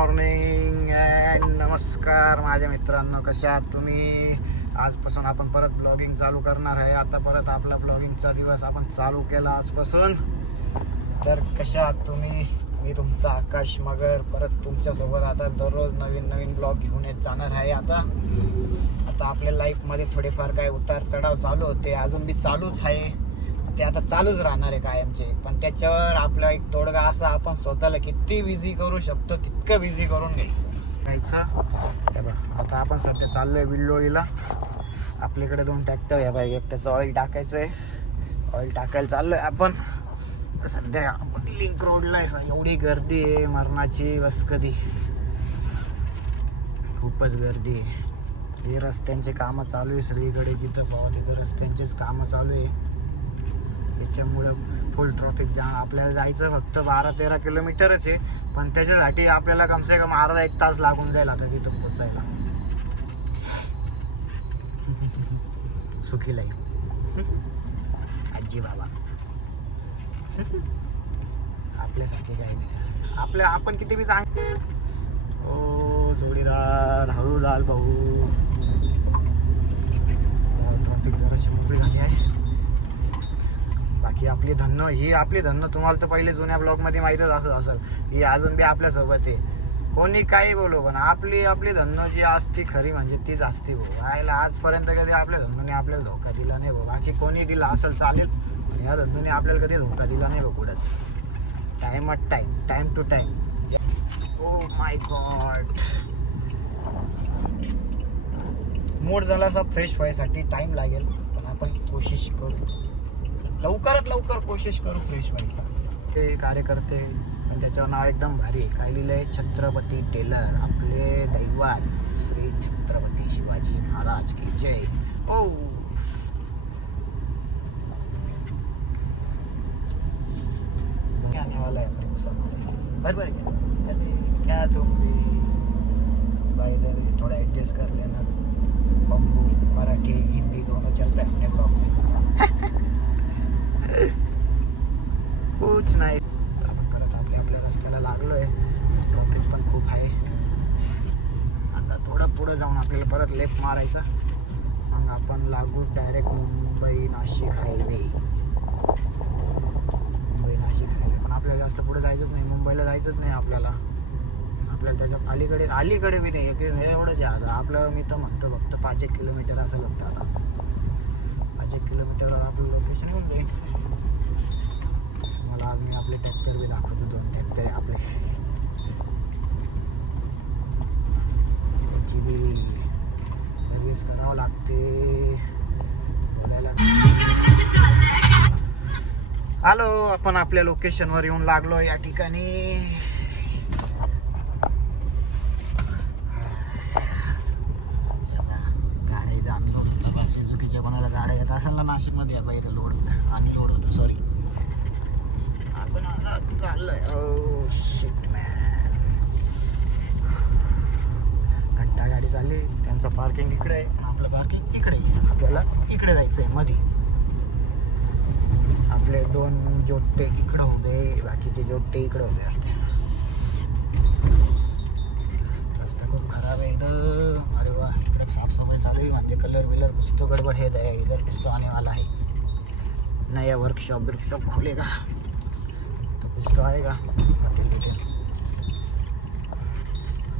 Morning and नमस्कार माझ्या मित्रांनो, कशा आहात तुम्ही. आजपासून आपण परत ब्लॉगिंग चालू करणार आहे. आता परत आपला ब्लॉगिंगचा दिवस आपण चालू केला आजपासून. तर कशा आहात तुम्ही. मी तुमचा आकाश मगर परत तुमच्यासोबत आता दररोज नवीन ब्लॉग घेऊन येत जाणार आहे. आता आपल्या लाईफमध्ये थोडेफार काय उतार चढाव चालू होते, अजून बी चालूच आहे. ते आता चालूच राहणार आहे कायमचे. पण त्याच्यावर आपला एक तोडगा असा, आपण स्वतःला किती बिझी करू शकतो तितकं बिझी करून घ्यायचं. आता आपण सध्या चाललोय विल्लोळीला. आपल्याकडे 2 ट्रॅक्टर आहे बाई. एक त्याचं ऑइल टाकायचं आहे, ऑइल टाकायला चाललोय आपण. सध्या आपण लिंक रोडला आहे. एवढी गर्दी आहे मरणाची, बस कधी. खूपच गर्दी आहे. हे रस्त्यांचे कामं चालू आहे सगळीकडे. जिथं पाहा तिथं रस्त्यांचेच कामं चालू आहे. त्याच्यामुळं फुल ट्रॉफिक जाम. आपल्याला जायचं फक्त 12-13 किलोमीटरच आहे, पण त्याच्यासाठी आपल्याला कमसे कम अर्धा 1 तास लागून जाईल आता तिथं पोचायला. सुखी लाईफ आजी बाबा. आपल्यासाठी काही नाही. आपण किती बी सांग. ओ जोडीदार हळू जाल भाऊ. ट्रॉफिक जराशी मोकळी झाली आहे. बाकी आपली धन्न तुम्हाला तर पहिले जुन्या ब्लॉगमध्ये माहीतच असेल. ही अजून बी आपल्यासोबत आहे. कोणी काही बोलू, पण आपली धन्न जी असती खरी म्हणजे तीच असती भाऊ. राहायला आजपर्यंत कधी आपल्या धन्नूने आपल्याला धोका दिला नाही भाऊ. बाकी कोणी दिला असेल चालेल, पण या धन्नूने आपल्याला कधी धोका दिला नाही भाऊ कुठंच. Time to time. Oh my god. Mood झाला असा फ्रेश व्हायसाठी टाइम लागेल, पण आपण कोशिश करू. लवकरात लवकर कोशिश करू फ्रेश व्हायचा. ते कार्यकर्ते पण त्याचं नाव एकदम भारी आहे. काय लिहिलं आहे, छत्रपती टेलर. आपले दैवात श्री छत्रपती शिवाजी महाराज की जय. ओ आने वाला है अपने को समझ. बरोबर क्या तुम भी भाई इधर थोड़ा एडजस्ट कर लेना. बंबू मराठी हिंदी दोनों चलता है अपने ब्लॉग में. कुछ नाही. आपण परत आपल्या रस्त्याला लागलो आहे. ट्रॉफिक पण खूप आहे. आता थोडं पुढं जाऊन आपल्याला परत लेफ्ट मारायचा, मग आपण लागू डायरेक्ट मुंबई नाशिक हायवे. पण आपल्याला जास्त पुढे जायचंच नाही. मुंबईला जायचंच नाही आपल्याला त्याच्या अलीकडे बी नाही. एवढंच आहे आता आपलं. मी तर म्हणतो फक्त 5-1 किलोमीटर असं लागतं. आता 5-1 किलोमीटरवर आपलं लोकेशन येऊन जाईल. मला आज मी आपले ट्रॅक्टर बी दाखवतो. 2 ट्रॅक्टर आहे आपले. त्याची बी सर्विस करावं लागते. बोलायला हॅलो. आपण आपल्या लोकेशनवर येऊन लागलो या ठिकाणी. गाड्या इथं आम्ही लोड होता. सुजुकीच्या कोणाला गाड्या येत असेल ना नाशिकमध्ये, या पाहिजे लोड होता. आणि लोड होता सॉरी. आपण चाललोय. Oh shit man. घंटा गाडी चालली. त्यांचं पार्किंग इकडे आहे, आपलं पार्किंग इकडे आहे. आपल्याला इकडे जायचं आहे मध्ये. आपले 2 जोडटे इकडं उभे, बाकीचे जोडटे इकडं उभे. रस्ता खूप खराब आहे इधर. अरे वा, इकडे साफसफाई चालू आहे. म्हणजे कलर कुछ तो गड़बड़ है. इधर कुछ तो आने वाला है. नया वर्कशॉप खुलेगा तो कुछ तो आएगा.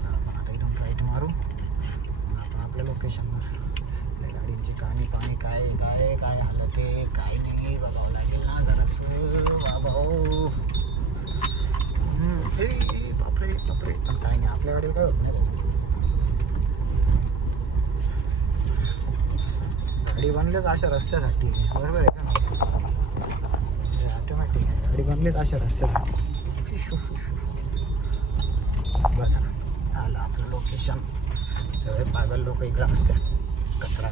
आपण आता इथून राईट मारू. आपण आपल्या लोकेशनवर. गाडींची पाणी काय हालत आहे काय नाही बघावं लागेल ना जरासं. भाऊ बापरे. पण काय नाही, आपल्या गाडीला काय होत नाही. गाडी बनलेच अशा रस्त्यासाठी, बरोबर आहे का. ऑटोमॅटिक आहे गाडी बनलेच अशा रस्त्यासाठी. बघा ना, आलं आपलं लोकेशन. सगळे पागल लोक इकडं असते. कचरा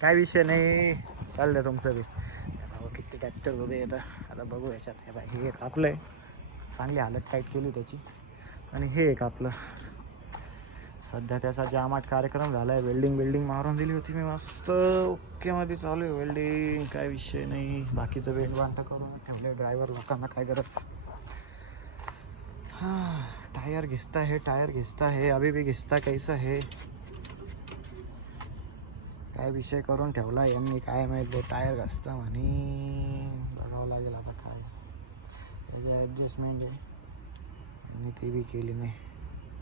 काय विषय नाही, चाललं तुमचं बी. बाबा किती ट्रॅक्टर उभे येतं. आता बघू याच्यात. हे बाय, हे एक आपलं आहे. चांगली हालत टाईट केली त्याची. आणि हे एक आपलं. सध्या त्याचा जामाट कार्यक्रम झाला आहे. वेल्डिंग मारून दिली होती मी मस्त. ओकेमध्ये चालू आहे वेल्डिंग. काय विषय नाही. बाकीचं वेट वांट करून ठेवले ड्रायव्हर लोकांना काय गरज. टायर घिसता है अभी भी घिसता कैसा है. काय विषय करून ठेवला यांनी काय माहित. टायर घसता म्हणे. बघावं लागेल आता काय त्याची ॲडजस्टमेंट आहे आणि ती बी केली नाही.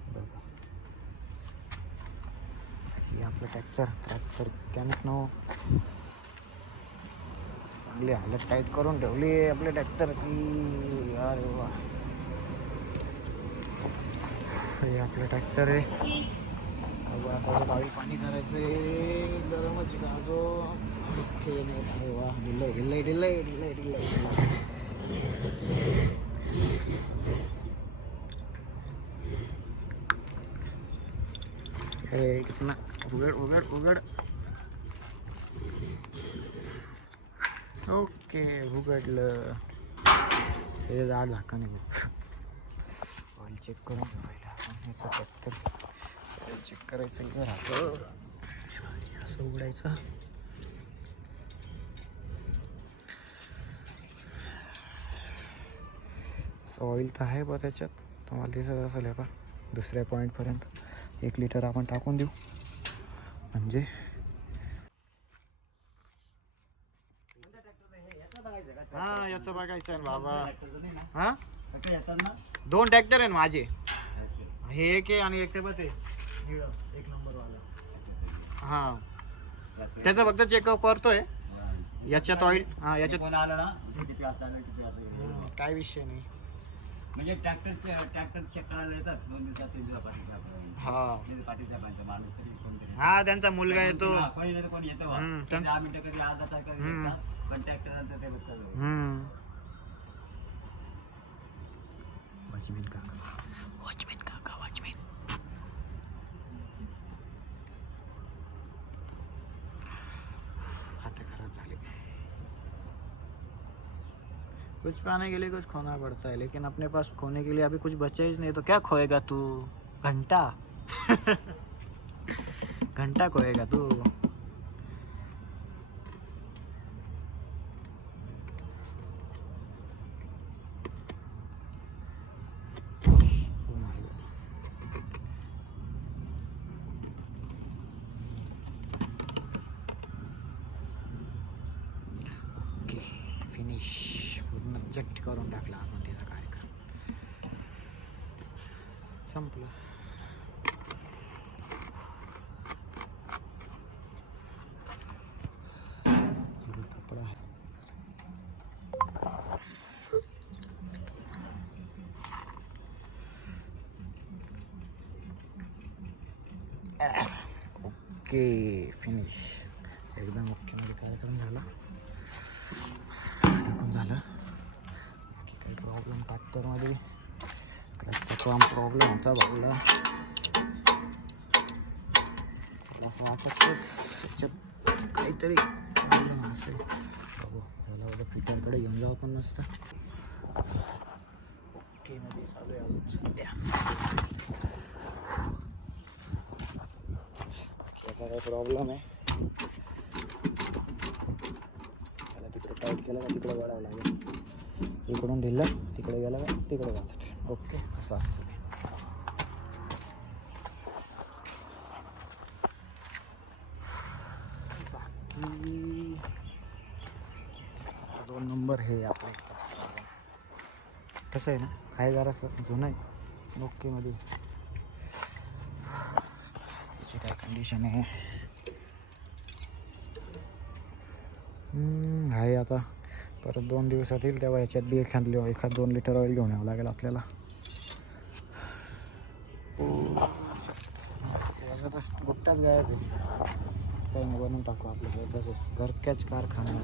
बघू बाकी आपलं ट्रॅक्टर कॅनिक नो चांगली हालत टाईट करून ठेवली आहे आपल्या ट्रॅक्टरची. अरे वा हे आपलं ट्रॅक्टर आहे. आता गावी पाणी करायचं आहे. गरमच का जो ओके नाही. अरे वा ढिल्लय. अरे कितना उघड. ओके उघडलं. हे जाड झाका नाही. ऑइल चेक करून घ्या पहिला आपण. याचं ट्रॅक्टर चेक करायचं इकडे राहतं. असं उघडायचं. ऑइल तर आहे बा त्याच्यात. तुम्हाला दिसत असेल का दुसऱ्या पॉईंटपर्यंत 1 लिटर आपण टाकून देऊ म्हणजे हा याचं बघायचं आहे बाबा. हा 2 ट्रॅक्टर आहे माझे. हे एक आहे आणि एक ते बघ ते 1 नंबर वाला. हा त्याचं फक्त चेकअप करतोय याच्यात ऑइल. हा याच्यात काय विषय नाही. म्हणजे ट्रॅक्टर चेक करायला येतात 2 दिवसात. हा त्यांचा मुलगा येतो. कोणी येतो 10 मिनिटं कधी अर्धा तास कधी येतात. पण ट्रॅक्टर नंतर ते बघतात. वॉचमॅन काका हाथ खराब झाले. कुछ पाने के लिए कुछ खोना पड़ता है लेकिन अपने पास खोने के लिए अभी कुछ बचा ही नहीं. तो क्या खोएगा तू? घंटा खोएगा तू. फिनिश पूर्ण जट करून टाकला आपण त्याचा कार्यक्रम. संपलं. कपडा आहे. Okay finish. एकदम ओके मध्ये कार्यक्रम झाला. झालं. बाकी काही प्रॉब्लेम ट्रॅक्टरमध्ये क्लचचा काम प्रॉब्लेम होता भाऊला. असं वाटतच त्याच्यात काहीतरी प्रॉब्लेम असेल. बघू याला उद्या फिटरकडे घेऊन जाऊ आपण नसतं. ओके मध्ये चालू आहे अजून सध्या. बाकी याचा काही प्रॉब्लेम आहे. तिकडे टाईट केलं का तिकडे वाढावं लागेल. इकडून ढिल्लं तिकडे गेलं का तिकडे जातात. ओके असं असतं. बाकी 2 नंबर हे आपलं कसं आहे ना. आहे जरासं जुनं आहे. ओकेमध्ये त्याची काय कंडिशन आहे. आहे आता परत 2 दिवसात येईल तेव्हा याच्यात बी एखाद 2 लिटर ऑइल घेऊन यावं लागेल आपल्याला. याचा तर गुट्टाच गायब आहे. काही नाही बनवून टाकू आपलं तसंच घरक्याच कारखाना.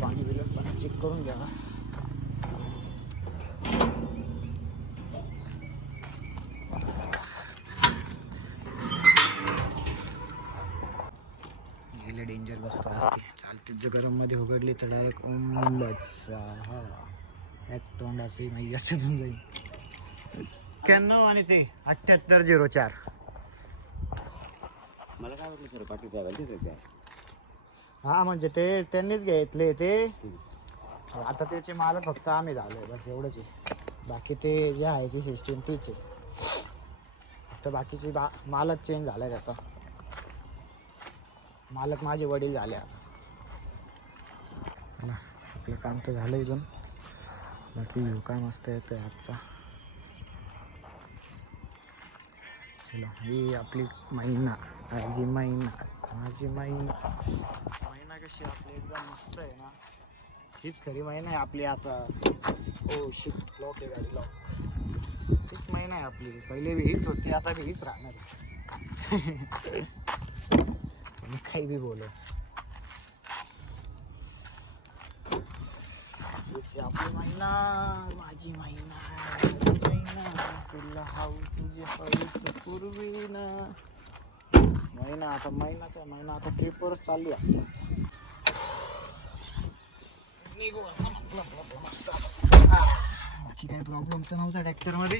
पाणी बिलं पाणी चेक करून घ्यावा. गेले डेंजर वस्तू असते. चालते जर गरममध्ये उघडली तर डायरेक्ट ओंबच. हा एक तोंडाची माहिती असं होऊन जाईल. 91 आणि ते 7804. मला काय वाटलं सर पाटील साहेबांचे. हा म्हणजे ते त्यांनीच घेतले ते. आता त्याचे मालक फक्त आम्ही झालोय बस एवढंच आहे. बाकी ते जे आहे ती सिस्टीम तीच आहे, फक्त बाकीची मालक चेंज झालाय त्याचा. मालक माझे वडील झाले आता. चला आपलं काम तर झालं इथून. बाकी व्ह्यू काय मस्त येतोय आजचा. चला ही आपली मैना, माझी मैना, माझी मैना. मैना कशी आपली एकदम मस्त आहे ना, हीच खरी मैना आहे आपली आता. ओ शिट, लॉक आहे गाडी, लॉक. हीच मैना आहे आपली, पहिले बी हीच होती, आता बी हीच राहणार. मी काही बी बोलो, हीच आपली मैना, माझी मैना, मैना तुला हाऊ तुझे हवीच पूर्वीना. मैना आता महिना आता ट्रिपवरच चालली आहे. बाकी काही प्रॉब्लेम तर नव्हता ट्रॅक्टरमध्ये,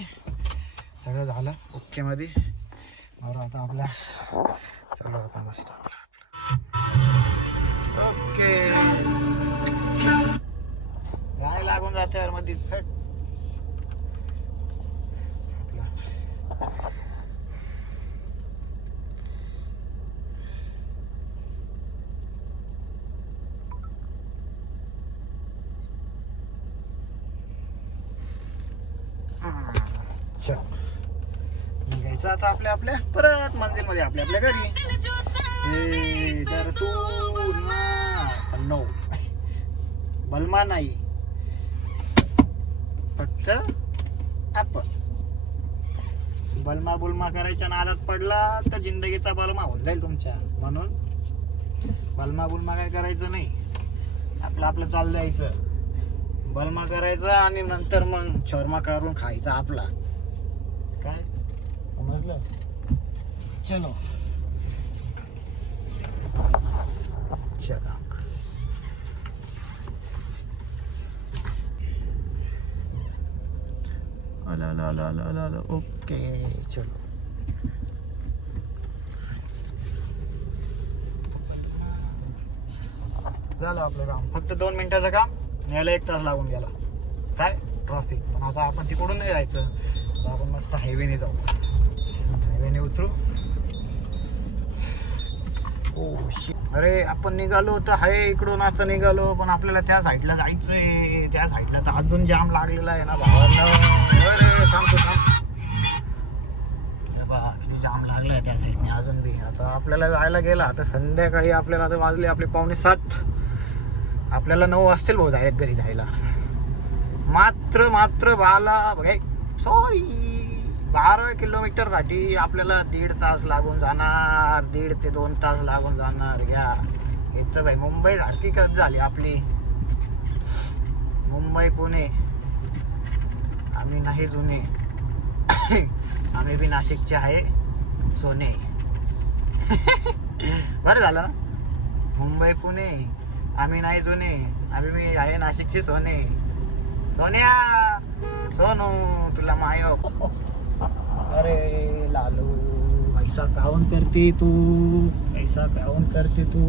सगळं झालं ओके मध्ये. बरं आता आपला चालू होता मस्त ओके. काय लागून जाते यार मध्ये फट. चल निघायचं आता आपल्या आपल्या परत मंजिल मध्ये, आपल्या आपल्या घरी. तर तू नो बलमा नाही, फक्त आपण. बलमा बुलमा करायच्या नादात पडला तर जिंदगीचा बलमा होऊन जाईल तुमच्या. म्हणून बलमा बुलमा काय करायचं नाही, आपलं आपलं चालू जायचं. बलमा करायचा आणि नंतर मग शोरमा करून खायचा आपला. काय समजलं? चलो चला. अला ओके चलो. झालं आपलं काम, फक्त 2 मिनिटाचं काम, यायला 1 तास लागून गेला. काय ट्रॉफिक. पण आता आपण तिकडून नाही जायचं, आता आपण मस्त हायवेने जाऊ. हायवेने उतरू. ओ शिट, अरे आपण निघालो तर हाय इकडून आता निघालो, पण आपल्याला त्या साईडला जायचंय. त्या साईडला तर अजून जाम लागलेला आहे ना भावांनो. अरे थांबतो थांब, किती जाम लागलाय त्या साईडने अजून बी. आता आपल्याला जायला गेला तर संध्याकाळी आपल्याला आता वाजले आपले 6:45. आपल्याला 9 वाजतील भाऊ डायरेक्ट घरी जायला. मात्र 12 किलोमीटरसाठी आपल्याला 1.5 तास लागून जाणार. 1.5 ते 2 तास लागून जाणार. घ्या इथं भाई मुंबई सारखी कच झाली आपली. मुंबई पुणे आम्ही नाही जुने. आम्ही बी नाशिकचे आहे सोने. बरं झालं ना, मुंबई पुणे आम्ही नाही जुने, आम्ही मी आहे नाशिकचे सोने. सोन्या सोनू तुला मायो. अरे लालू ऐसा काऊन करते तू, ऐसा काऊन करते तू.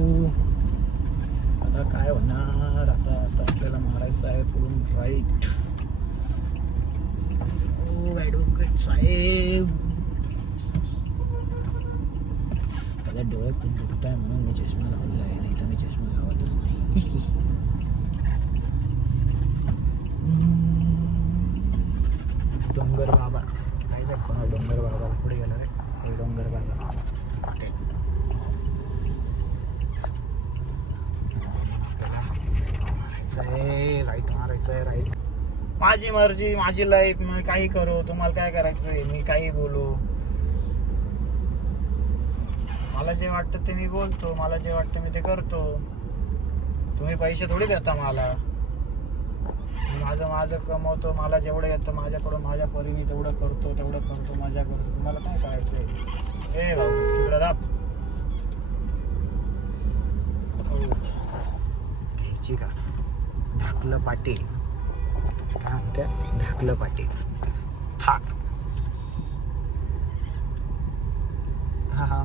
आता काय होणार, आता आपल्याला मारायचं आहे पुढून राईट. ओ ॲडव्होकेट साहेब, त्याला डोळे खूप दुखत आहे म्हणून मी चष्मा लावलेला आहे, नाही तर मी चष्मा लावतच नाही. डोंगर बाबा काय सांगतो ना, डोंगर बाबा पुढे गेला रे. हे डोंगर बाबा मारायचं आहे, राईट मारायचं आहे, राईट. माझी मर्जी, माझी लाईफ, मी काही करू. तुम्हाला काय करायचं आहे, मी काही बोलू. मला जे वाटतं ते मी बोलतो, मला जे वाटतं मी ते करतो. तुम्ही पैसे थोडी देता मला. माझं कमवतो, मला जेवढं येतं माझ्याकडून माझ्या परीने तेवढं करतो, मजा करतो. तुम्हाला काय करायचं आहे? ए भाऊ तिकडं दाब. घ्यायची का ढाकलं पाटील, काय म्हणते ढाकलं पाटील थाट. हा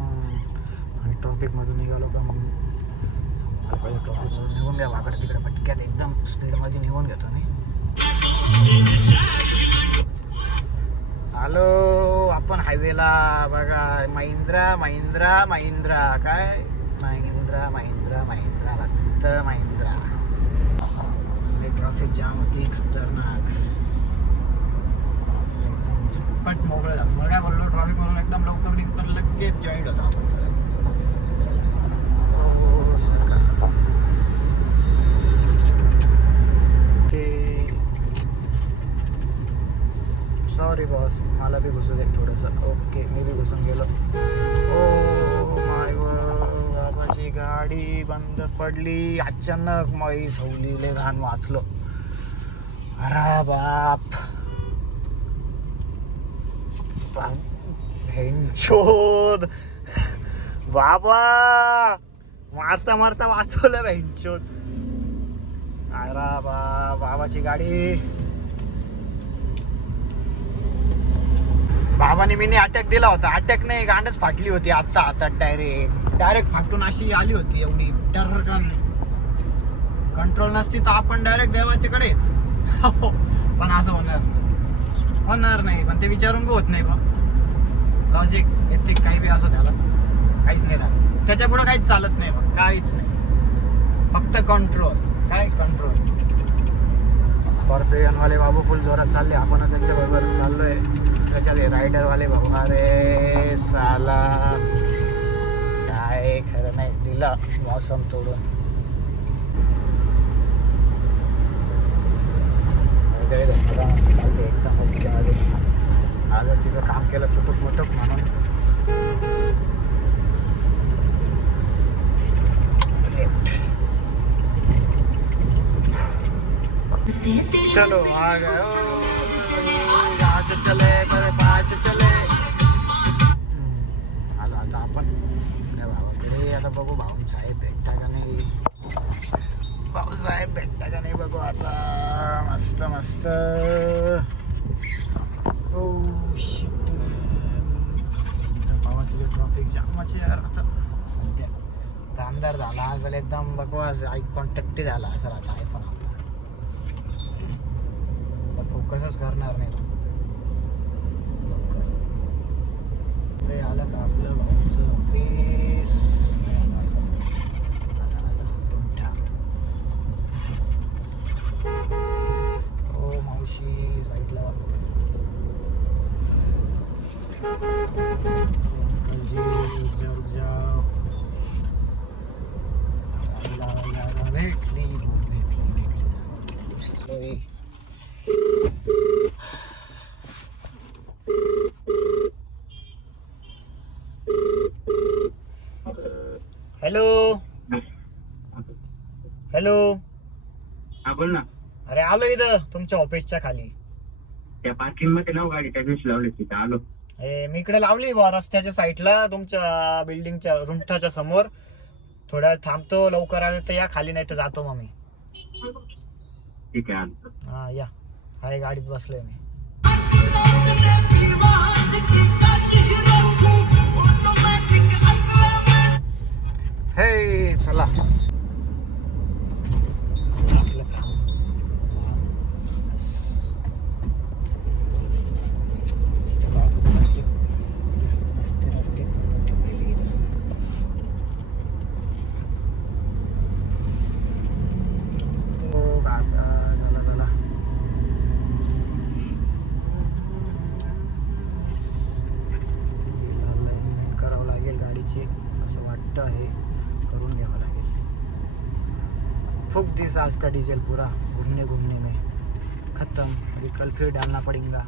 ट्रॉफिक मधून निघालो का मग पहिले ट्रॉफिक निघून घ्या वाकडे तिकडे पटक्यात एकदम स्पीडमध्ये निघून घेतो मी. हॅलो आपण हायवेला बघा. महिंद्रा काय महिंद्रा फक्त महिंद्रा. ट्रॉफिक जाम होती खतरनाक. एकदम झटपट मोकळं झालं. मला काय बोललो ट्रॉफिक म्हणून एकदम लवकर निघतो लगेच जॉईंट होता आपण परत. सॉरी बॉस मला बी घुसू दे थोडंसं. ओके मी बी घुसून गेलो. ओ माय बाबाची गाडी बंद पडली अचानक. मग सवलीले घाण वाचलो. अरे बाप भेंचोद बाबा मारता वाचवलं भेंचोद. अरे बाबाची गाडी. बाबाने मी अटॅक दिला होता. अटॅक नाही गांडच फाटली होती आता डायरेक्ट फाटून अशी आली होती एवढी टर्रकन. कंट्रोल नसती तर आपण डायरेक्ट देवाच्या कडेच. पण असं होणार नाही. पण ते विचारून बी होत नाही बा. लॉजिक एथिक काही बी असो त्याला काहीच नाही राहत. त्याच्या पुढे काहीच चालत नाही बघ. काहीच नाही. फक्त कंट्रोल. काय कंट्रोल. स्कॉर्पियनवाले बाबू फुल जोरात चालले. आपण त्यांच्या बरोबर चाललोय. त्याच्यात रायडर वाले भाऊ अरे साला काय खरं नाही. दिला मौसम तोडून. चालते एकदम ओके मध्ये. आजच तिचं काम केलं चुटूक मुटूक म्हणून. चलो आ गए. आज चले बरे पाच चले. आता आपण भावाकडे आता बघू. भाऊसाहेब भेटता का नाही. भाऊसाहेब भेटता का नाही बघू आता. मस्त ओ शिट पावा तुझे ट्रॉफिक जामाचे यार. आता सध्या अंधार झाला असेल एकदम बघवास. आयफोन टट्टी झाला असेल आता. आयफोन आपला फोकसच करणार नाही तो लवकर. आलं का आपलं भाऊचं फेस. टुंठा. ओ मावशी साईडला. अंकलजी ऊर्जा भेटली. हॅलो हा बोल ना. अरे आलो इथं तुमच्या ऑफिसच्या खाली. त्या पार्किंग मध्ये नाव गाडी त्या दिवशी लावली तिथे आलो. मी इकडे लावली बा रस्त्याच्या साईडला तुमच्या बिल्डिंगच्या रुंठाच्या समोर. थोड्या थांबतो. लवकर आले तर या खाली. नाही तर जातो मग मी. ठीक आहे. हा या. हाय गाडीत बसलोय मी. हे चला आपलं काम. रस्ते ठेवलेली. तो काका चला करावं लागेल गाडीची असं वाटतं आहे. करून घ्यावं लागेल. फूक दिस आज का डीजल पूरा घूमने में खत्म. अभी कल फिर डालना पड़ेगा.